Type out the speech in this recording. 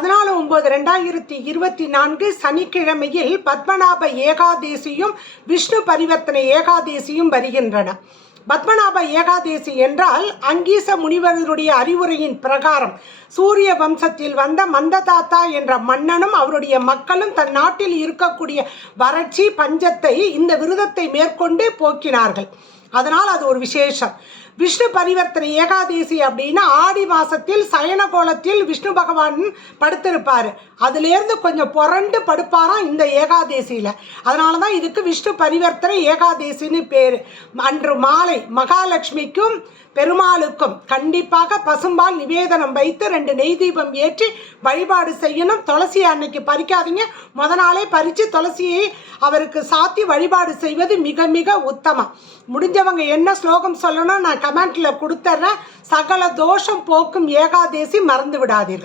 14/9/2024 சனிக்கிழமையில் பத்மநாப ஏகாதேசியும் விஷ்ணு பரிவர்த்தனை ஏகாதேசியும் வருகின்றன. பத்மநாப ஏகாதேசி என்றால் அங்கீச முனிவருடைய அறிவுரையின் பிரகாரம் சூரிய வம்சத்தில் வந்த மந்ததாத்தா என்ற மன்னனும் அவருடைய மக்களும் தன் நாட்டில் இருக்கக்கூடிய வறட்சி பஞ்சத்தை இந்த விரதத்தை மேற்கொண்டு போக்கினார்கள். அதனால் அது ஒரு விசேஷம். விஷ்ணு பரிவர்த்தனை ஏகாதேசி அப்படின்னா ஆடி மாசத்தில் சயன கோலத்தில் விஷ்ணு பகவான் படுத்திருப்பாரு. அதுலேருந்து கொஞ்சம் புரண்டு படுப்பாராம் இந்த ஏகாதேசியில. அதனால தான் இதுக்கு விஷ்ணு பரிவர்த்தனை ஏகாதேசின்னு பேரு. அன்று மாலை மகாலட்சுமிக்கும் பெருமாளுக்கும் கண்டிப்பாக பசும்பால் நிவேதனம் வைத்து 2 நெய் தீபம் ஏற்றி வழிபாடு செய்யணும். துளசியை அன்னைக்கு பறிக்காதீங்க, முத நாளே பறித்து துளசியை அவருக்கு சாத்தி வழிபாடு செய்வது மிக மிக உத்தமம். முடிஞ்சவங்க என்ன ஸ்லோகம் சொல்லணும் நான் கமெண்ட்ல கொடுத்துட்றேன். சகல தோஷம் போக்கும் ஏகாதேசி மறந்து விடாதீர்கள்.